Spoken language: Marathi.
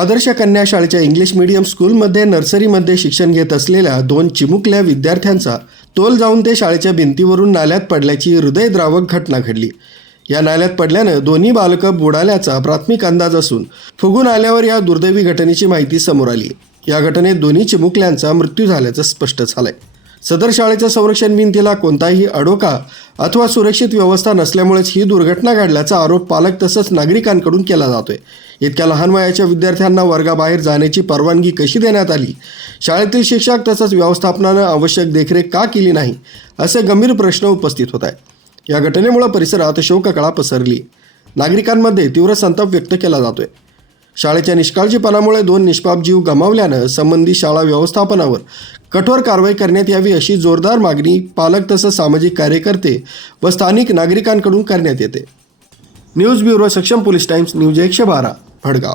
आदर्श कन्या शाळेच्या इंग्लिश मीडियम स्कूलमध्ये नर्सरीमध्ये शिक्षण घेत असलेल्या 2 चिमुकल्या विद्यार्थ्यांचा तोल जाऊन ते शाळेच्या भिंतीवरून नाल्यात पडल्याची हृदयद्रावक घटना घडली. या नाल्यात पडल्यानं दोन्ही बालकं बुडाल्याचा प्राथमिक अंदाज असून फुगून आल्यावर या दुर्दैवी घटनेची माहिती समोर आली. या घटनेत दोन्ही चिमुकल्यांचा मृत्यू झाल्याचं स्पष्ट झालंय. सदर शाळेच्या संरक्षण भिंतीला कोणताही अडोका अथवा सुरक्षित व्यवस्था नसल्यामुळेच ही दुर्घटना घडल्याचा आरोप पालक तसंच नागरिकांकडून केला जातोय. इतक्या लहान वयाच्या विद्यार्थ्यांना वर्गाबाहेर जाण्याची परवानगी कशी देण्यात आली? शाळेतील शिक्षक तसंच व्यवस्थापनानं आवश्यक देखरेख का केली नाही? असे गंभीर प्रश्न उपस्थित होत आहेत. या घटनेमुळे परिसरात शोककळा पसरली. नागरिकांमध्ये तीव्र संताप व्यक्त केला जातोय. शाळेच्या निष्काळजीपणामुळे 2 निष्पाप जीव गमावल्यानं संबंधित शाळा व्यवस्थापनावर कठोर कारवाई करण्यात यावी अशी जोरदार मागणी पालक तसंच सामाजिक कार्यकर्ते व स्थानिक नागरिकांकडून करण्यात येते. न्यूज ब्युरो, सक्षम पोलीस टाइम्स, न्यूज 112, भडगाव.